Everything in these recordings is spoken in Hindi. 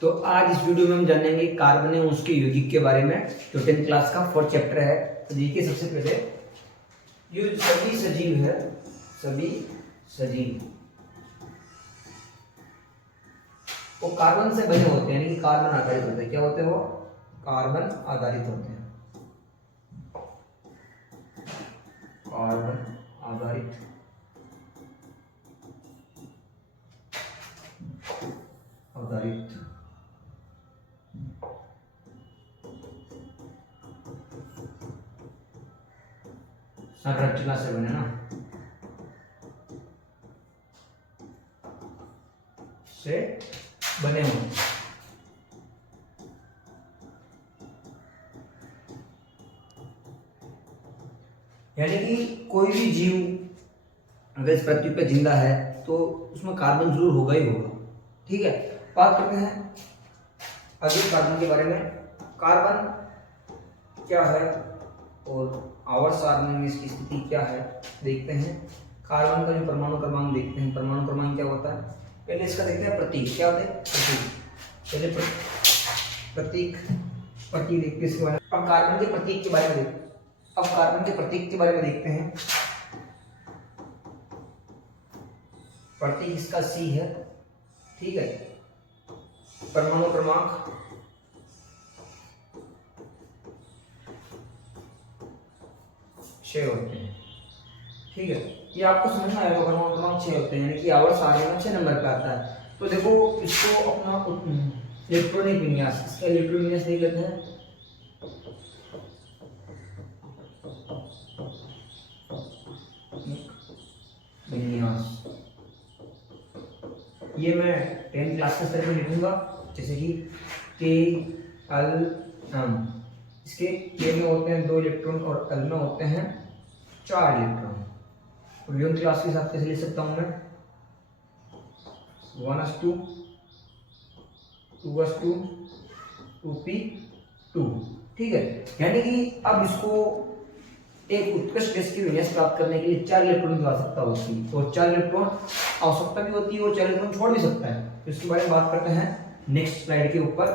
तो आज इस वीडियो में हम जानेंगे कार्बन एवं उसके यौगिक के बारे में, जो 10th क्लास का 4th चैप्टर है। तो देखिए, सबसे पहले ये सभी सजीव है, सभी सजीव वो कार्बन से बने होते हैं, यानी कि कार्बन आधारित होते हैं। क्या होते हैं वो? कार्बन आधारित होते हैं, कार्बन आधारित आधारित संरचना से बने ना, से बने हों। यानी कि कोई भी जीव अगर इस पृथ्वी पर जिंदा है तो उसमें कार्बन जरूर होगा ही होगा। ठीक है, बात करते हैं अगले कार्बन के बारे में। कार्बन क्या है और आवर्त सारणी में इसकी स्थिति क्या है देखते हैं। कार्बन का जो परमाणु क्रमांक देखते हैं, परमाणु क्रमांक क्या होता है? पहले इसका देखते हैं प्रतीक। क्या होते हैं? प्रतीक। पहले प्रतीक देखते हैं इसके बारे में। अब कार्बन के प्रतीक के बारे में देखते हैं। अब कार्बन के प्रतीक के बारे में देखते हैं। प्रतीक इसका C है। ठीक है, परमाणु क्रमांक 6 होते हैं। ठीक है, ये आपको समझ में आएगा। परमाणु क्रमांक 6 होते हैं, यानी कि आवर्त सारणी में 6 नंबर का आता है। तो देखो, इसको अपना इलेक्ट्रॉनिक विन्यास, इसका इलेक्ट्रॉनिक विन्यास देख लेते हैं। विन्यास ये मैं 10th क्लास के स्तर पे लिखूंगा, जैसे कि K, L, M। इसके K में होते हैं 2 इलेक्ट्रॉन और L में होते हैं 4 इलेक्ट्रॉन। और 11th क्लास के हिसाब से लिख सकता हूं मैं 1s2 2s2 2p2। ठीक है, यानी कि अब इसको एक उत्कृष्ट गैस की विन्यास प्राप्त करने के लिए 4 इलेक्ट्रॉन की आवश्यकता होती है, और 4 इलेक्ट्रॉन आवश्यकता भी होती है और 4 इलेक्ट्रॉन छोड़ भी सकता है। तो इसके बारे में बात करते हैं नेक्स्ट स्लाइड के ऊपर।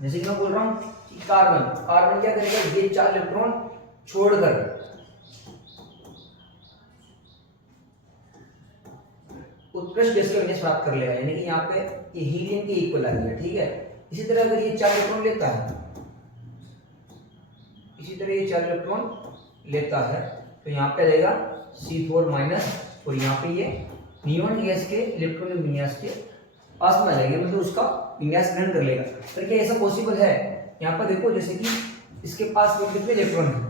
जैसे कि मैं बोल रहा हूं कि कार्बन क्या करेगा? ये 4 इलेक्ट्रॉन छोड़कर उत्कृष्ट गैस की विन्यास प्राप्त कर लेगा, यानी कि यहाँ पे ये हीलियम के इक्वल आ गया। ठीक है, इसी तरह अगर ये 4 इलेक्ट्रॉन लेता है, इसी तरह ये 4 इलेक्ट्रॉन लेता है, तो यहाँ पे रहेगा C4 माइनस, और यहाँ पे ये नियॉन गैस के इलेक्ट्रॉन विन्यास के पास में आ जाएंगे, मतलब उसका विन्यास ग्रहण कर लेगा। तो क्या ऐसा पॉसिबल है? यहाँ पर देखो, जैसे कि इसके पास कितने इलेक्ट्रॉन है?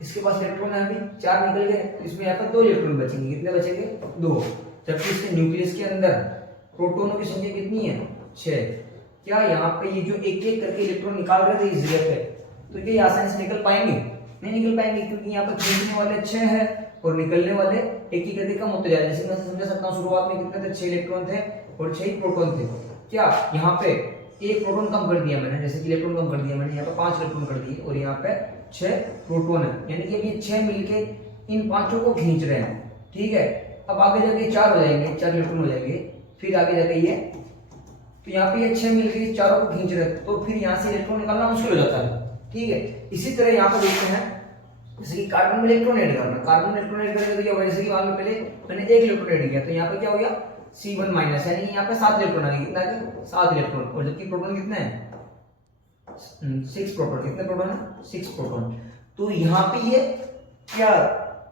इसके पास इलेक्ट्रॉन है अभी 4 निकल गए, इसमें यहाँ पर 2 इलेक्ट्रॉन बचेंगे। कितने बचेंगे? 2। जबकि इसके न्यूक्लियस के अंदर प्रोटॉनों की संख्या कितनी है? 6। क्या यहाँ पे ये जो एक एक करके इलेक्ट्रॉन निकाल रहे थे इस जगह पे, तो ये आसानी से निकल पाएंगे? नहीं निकल पाएंगे, क्योंकि यहाँ पर खींचने वाले 6 है और निकलने वाले एक ही करके कम होते जा रहे हैं। जैसे मैं समझा सकता हूँ, शुरुआत में कितने थे? 6 इलेक्ट्रॉन थे और 6 ही प्रोटॉन थे। क्या यहाँ पे एक प्रोटॉन कम कर दिया मैंने, जैसे कि इलेक्ट्रॉन कम कर दिया मैंने, यहाँ पे 5 इलेक्ट्रॉन कर दिए और यहाँ पे 6 प्रोटॉन है, यानी कि ये 6 मिलके इन 5 को खींच रहे हैं। ठीक है, अब आगे जाके 4 हो जाएंगे, 4 इलेक्ट्रॉन हो जाएंगे, फिर आगे जाके ये, तो यहाँ पे ये 6 मिलके चारों को खींच रहे हैं, तो फिर यहाँ से इलेक्ट्रॉन निकालना मुश्किल हो जाता है। ठीक है, इसी तरह यहाँ पर देखते हैं, जैसे कि कार्बन में इलेक्ट्रॉन ऐड करना, कार्बन में इलेक्ट्रॉन ऐड करेंगे तो क्या होगा? जैसे कि मान लो पहले मैंने 1 इलेक्ट्रॉन ऐड किया, तो यहाँ पे क्या हो गया? C1 माइनस, यानी कि यहाँ पे 7 इलेक्ट्रॉन आ गए। कितना आ गया? 7 इलेक्ट्रॉन। और जबकि प्रोटॉन कितने हैं? 6 प्रोटॉन। कितने प्रोटॉन है? 6 प्रोटॉन। तो यहाँ पे ये क्या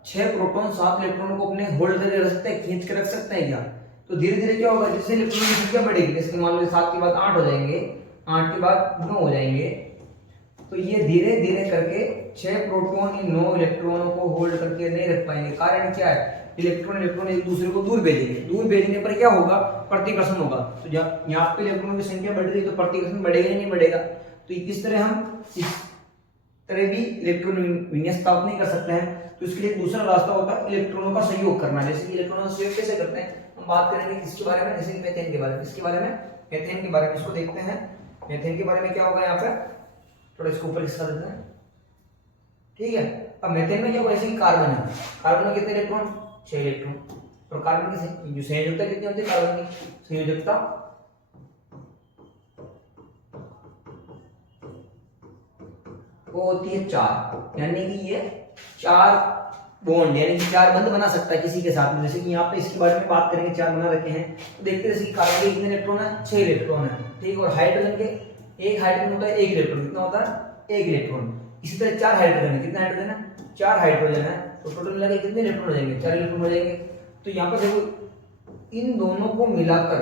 6 प्रोटॉन 7 इलेक्ट्रॉनों को अपने होल्ड करके रख सकते हैं, खींच के रख सकते हैं क्या? तो धीरे धीरे क्या होगा? जैसे इलेक्ट्रॉन की संख्या बढ़ेगी, जैसे मान लो 7 के बाद 8 हो जाएंगे, 8 के बाद 9 हो जाएंगे, तो ये धीरे धीरे करके 6 प्रोटॉन इन 9 इलेक्ट्रॉनों को होल्ड करके नहीं रख पाएंगे। कारण क्या है? इलेक्ट्रॉन एक दूसरे को दूर भेजेंगे, दूर भेजने पर क्या होगा? प्रतिकर्षण होगा। तो जब यहाँ पे इलेक्ट्रॉनों की संख्या बढ़ रही है तो प्रतिकर्षण बढ़ेगा या नहीं बढ़ेगा? तो इस तरह हम इस तरह भी इलेक्ट्रॉन विन्यास प्राप्त नहीं कर सकते हैं। तो इसके लिए दूसरा रास्ता होता है इलेक्ट्रॉनों का सहयोग करना। जैसे कि इलेक्ट्रॉनों का सहयोग कैसे करते हैं, हम बात करेंगे किसके बारे में? जैसे मीथेन के बारे में। किसके बारे में? मीथेन के बारे में। इसको देखते हैं, मीथेन के बारे में क्या होगा? यहाँ पे थोड़ा इसको ऊपर इसका देते हैं। ठीक है, अब मीथेन में क्या होगा? जैसे कि कार्बन है, कार्बन में कितने इलेक्ट्रॉन? 6 इलेक्ट्रॉन। और कार्बन की जो संयोजकता कितनी होती है? कार्बन की संयोजकता वो होती है 4, यानी कि ये 4 बॉन्ड यानी कि 4 बंध बना सकता है किसी के साथ में। जैसे कि यहाँ पे इसके बारे में बात करेंगे, 4 बना रखे हैं तो देखते हैं जैसे कि कार्बन के कितने इलेक्ट्रॉन है, 6 इलेक्ट्रॉन है, ठीक। और हाइड्रोजन के एक हाइड्रोजन होता है 1 इलेक्ट्रॉन, कितना होता है 1 इलेक्ट्रॉन। इसी तरह 4 हाइड्रोजन है, कितने हाइड्रोजन है 4 हाइड्रोजन है, तो टोटल मिला के कितने इलेक्ट्रॉन हो जाएंगे 4 इलेक्ट्रॉन हो जाएंगे। तो यहाँ पर देखो इन दोनों को मिलाकर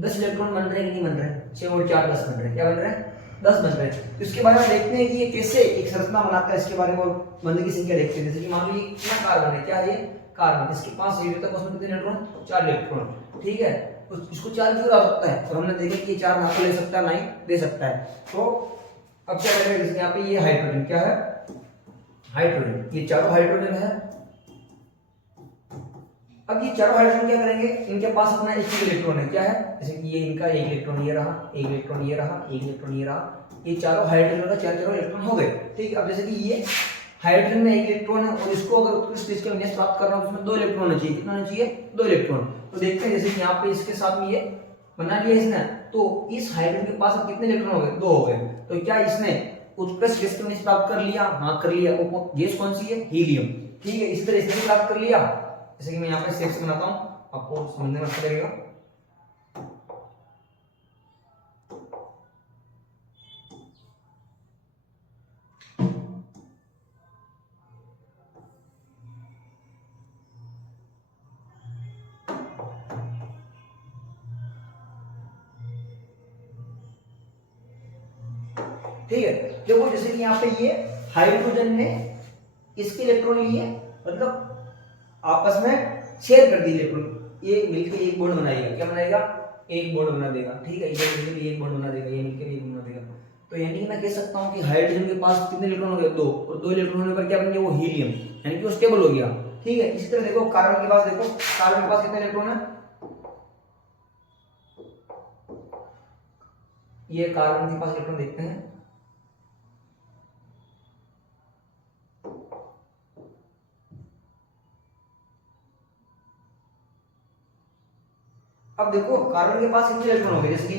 10 इलेक्ट्रॉन बन रहे हैं कि नहीं बन रहे हैं, 6 और 4 10 बन रहे हैं, क्या बन रहे हैं 10 बन रहे हैं। तो इसके बारे में देखते हैं कि ये कैसे एक संरचना बनाता है, इसके बारे में और बंध की संख्या देखते हैं। जैसे कि मान लीजिए कितना कार्बन है, क्या है कार्बन, इसके पास यूनिट तक उसमें कितने इलेक्ट्रॉन 4 इलेक्ट्रॉन, ठीक है। तो इसको 4 क्यों आ सकता है, तो हमने देखा कि ये 4 ना तो ले सकता है ना ही दे सकता है। तो अब क्या करेंगे, जैसे यहाँ पे ये हाइड्रोजन क्या है हाइड्रोजन, ये चारों हाइड्रोजन है। अब ये चारों हाइड्रोजन क्या करेंगे, इनके पास अपना एक इलेक्ट्रॉन है, क्या है, जैसे कि ये इनका एक इलेक्ट्रॉन ये रहा, एक इलेक्ट्रॉन ये रहा, एक इलेक्ट्रॉन ये रहा, ये चारों हाइड्रोजन का चारों इलेक्ट्रॉन हो गए, ठीक। अब जैसे कि ये हाइड्रोजन में एक इलेक्ट्रॉन है और इसको अगर उत्कृष्ट स्टेज का विन्यास प्राप्त करना हो तो उसमें 2 इलेक्ट्रॉन होना चाहिए, कितना होना चाहिए 2 इलेक्ट्रॉन। तो देखते हैं जैसे कि यहाँ पे इसके साथ में ये बना लिया इसने, तो इस हाइड्रोजन के पास अब कितने इलेक्ट्रॉन हो गए 2 हो गए। तो क्या इसने उत्कृष्ट गैस का विन्यास प्राप्त कर लिया, हाँ कर लिया। वो गैस कौन सी है हीलियम, ठीक है। इसी तरह इसने भी प्राप्त कर लिया, जैसे कि मैं यहाँ पे स्टेप्स बनाता हूँ आपको समझने में अच्छा लगेगा। ठीक है, देखो जैसे कि यहाँ पे ये हाइड्रोजन ने इसके इलेक्ट्रॉन लिए, मतलब आपस में शेयर कर दी इलेक्ट्रॉन, ये मिलकर एक बॉन्ड बनाएगा, क्या बनाएगा एक बॉन्ड बना देगा, ठीक है। ये मिलकर एक बॉन्ड बना देगा, ये मिलकर एक बना देगा। तो यानी कि मैं कह सकता हूँ कि हाइड्रोजन के पास कितने इलेक्ट्रॉन हो गए 2, और 2 इलेक्ट्रॉन होने पर क्या बन गया वो हीलियम, यानी कि वो स्टेबल हो गया, ठीक है। इसी तरह देखो कार्बन के पास, देखो कार्बन के पास कितने इलेक्ट्रॉन है, ये कार्बन के पास इलेक्ट्रॉन देखते हैं, अब देखो कार्बन के पास कितने इलेक्ट्रॉन हो गए। जैसे कि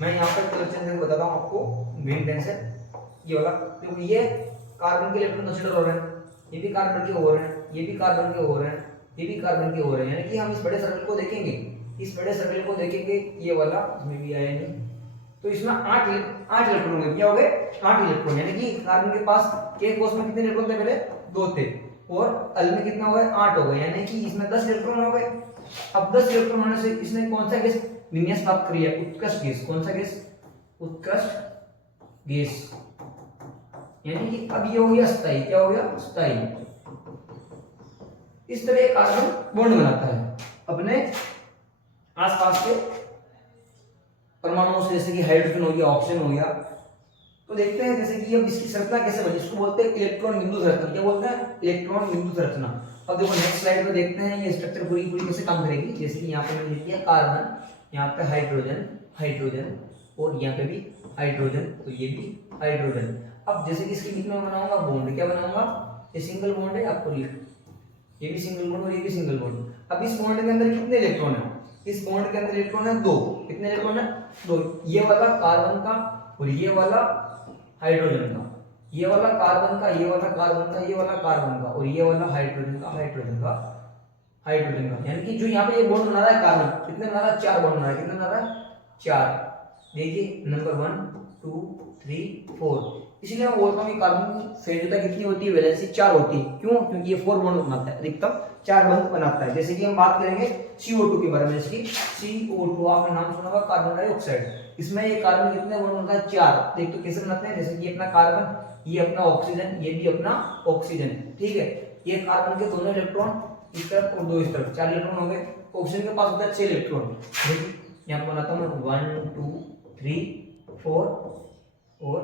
मैं यहाँ पर कलेक्शन से बताता हूँ आपको ग्रीन पेन से, ये वाला देखो, ये कार्बन के इलेक्ट्रॉन कंसीडर हो रहे हैं, ये भी कार्बन के हो रहे हैं, ये भी कार्बन के हो रहे हैं, ये भी कार्बन के हो रहे हैं, यानी कि हम इस बड़े सर्कल को देखेंगे, इस बड़े सर्कल को देखेंगे, ये वाला इसमें भी आया नहीं, तो इसमें 8 इलेक्ट्रॉन हो गए, क्या हो गए 8 इलेक्ट्रॉन, यानी कि कार्बन के पास के कोष में कितने इलेक्ट्रॉन थे पहले 2 थे, और अल में कितना हो गए 8 हो गए, यानी कि इसमें 10 इलेक्ट्रॉन हो गए। अब 10 इलेक्ट्रॉन होने से इसने कौन सा गैस विन्यास प्राप्त कर लिया, उत्कृष्ट गैस, कौन सा गैस उत्कृष्ट गैस, यानी कि अब ये हो गया स्थायी, क्या हो गया स्थायी। इस तरह कार्बन बॉन्ड बनाता है अपने आसपास के परमाणुओं से, जैसे कि हाइड्रोजन हो गया, ऑक्सीजन हो गया। तो देखते हैं जैसे कि अब इसकी संरचना कैसे बनी, इसको बोलते हैं इलेक्ट्रॉन बिंदु संरचना, क्या बोलते हैं इलेक्ट्रॉन बिंदु संरचना। अब देखो नेक्स्ट स्लाइड में देखते हैं ये स्ट्रक्चर पूरी कैसे काम करेगी। जैसे कि यहाँ पे मैंने लिख दिया कार्बन, यहाँ पे हाइड्रोजन हाइड्रोजन, और यहाँ पे भी हाइड्रोजन, तो ये भी हाइड्रोजन। अब जैसे कि इसके बीच में बनाऊंगा बॉन्ड, क्या बनाऊंगा, ये सिंगल बॉन्ड है, आपको लिख, ये भी सिंगल बॉन्ड और ये भी सिंगल बॉन्ड। अब इस बॉन्ड के अंदर कितने इलेक्ट्रॉन है, इस बॉन्ड के अंदर इलेक्ट्रॉन है 2, कितने इलेक्ट्रॉन है 2, ये वाला कार्बन का और ये वाला हाइड्रोजन का, ये वाला कार्बन का, ये वाला कार्बन का, ये वाला कार्बन का, और ये वाला हाइड्रोजन का, हाइड्रोजन का, हाइड्रोजन का। यानी कि जो यहाँ पे ये बॉन्ड बना रहा है कार्बन, कितने बना रहा है 4 बॉन्ड बना रहा है, कितने बना रहा है 4। देखिए नंबर 1 2 3 4, इसलिए मैं बोलता हूँ कि कार्बन की संयोजकता कितनी होती है, वैलेंसी 4 होती है। क्यों, क्योंकि ये 4 बॉन्ड बनाता है, अधिकतम 4 बॉन्ड बनाता है। जैसे कि हम बात करेंगे CO2 के बारे में, जैसे कि CO2 आपने नाम सुना होगा कार्बन डाइऑक्साइड, इसमें ये कार्बन कितने बॉन्ड बनता है 4। देख तो कैसे बनाते हैं, जैसे कि अपना कार्बन, ये अपना ऑक्सीजन, ये भी अपना ऑक्सीजन, ठीक है। ये कार्बन के दोनों इलेक्ट्रॉन इस तरफ और 2 इस तरफ, 4 इलेक्ट्रॉन हो गए। ऑक्सीजन के पास होता है 6 इलेक्ट्रॉन, यहाँ पर बनाता हूँ 1 2 3 4 और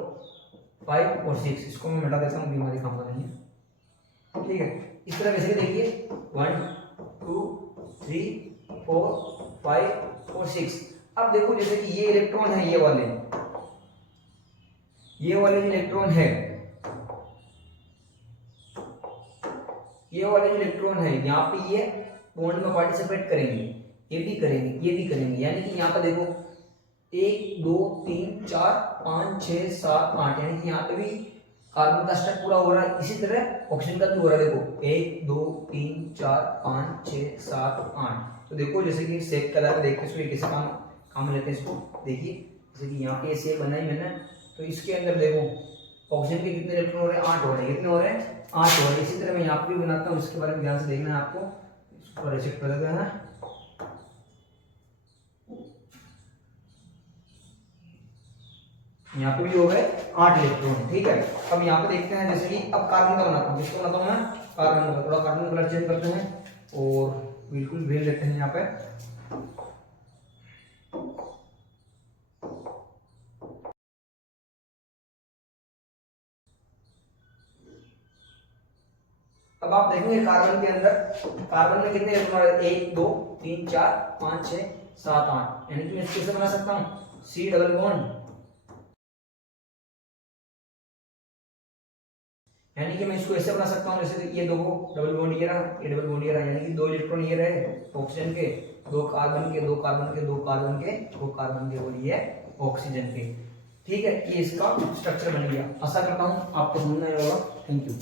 5 और 6, इसको मैं मिटा देता हूँ, बीमारी काम का नहीं है, ठीक है। इस तरह वैसे देखिए 1 2 3 4 5 और 6। अब देखो जैसे कि ये इलेक्ट्रॉन है, ये वाले जो इलेक्ट्रॉन है, ये वाले जो इलेक्ट्रॉन है, यहाँ पे ये बॉन्ड में पार्टिसिपेट करेंगे, ये भी करेंगे, ये भी करेंगे, यानी कि यहाँ पर देखो 1 2 3 4 5 6 7 8, यानी कि यहाँ पे भी कार्बन का स्टेप पूरा हो रहा है, इसी तरह ऑक्सीजन का भी हो रहा है। देखो 1 2 3 4 5 6 7 8। तो देखो जैसे कि शेप कलर में देखते हैं कैसे काम लेते हैं इसको। देखिए जैसे कि यहाँ पे शेप बनाई मैंने, तो इसके अंदर देखो ऑक्सीजन के कितने इलेक्ट्रॉन हो रहे हैं, 8 हो रहे हैं। कितने हो रहे हैं, 8 हो रहे हैं। इसी तरह मैं यहाँ पे भी बनाता हूँ, इसके बारे में ध्यान से देखना है आपको। इसको रीसेट कर देते हैं। यहाँ पे भी हो गए 8 इलेक्ट्रॉन, ठीक है। अब यहाँ पे देखते हैं, जैसे कि अब कार्बन का बनाता हूँ। किसको बनाता हूँ मैं, कार्बन का। थोड़ा कार्बन कलर चेंज करते हैं और बिल्कुल ग्रीन लेते हैं यहाँ पे। अब आप देखेंगे कार्बन के अंदर, कार्बन में कितने इलेक्ट्रॉन है, 1 2 3 4 5 6 7 8। यानी कि मैं इसको कैसे बना सकता हूँ, C डबल बॉन्ड, यानी कि मैं इसको ऐसे बना सकता हूँ जैसे ये दो डबल बॉन्ड ये रहा, ये डबल बॉन्ड ये रहा, यानी कि 2 इलेक्ट्रॉन ये रहे ऑक्सीजन के, 2 कार्बन के, 2 कार्बन के, 2 कार्बन के, 2 कार्बन के, और ये ऑक्सीजन के। ठीक है, ये इसका स्ट्रक्चर बन गया। आशा करता हूँ आपको समझ में आया होगा। Thank you.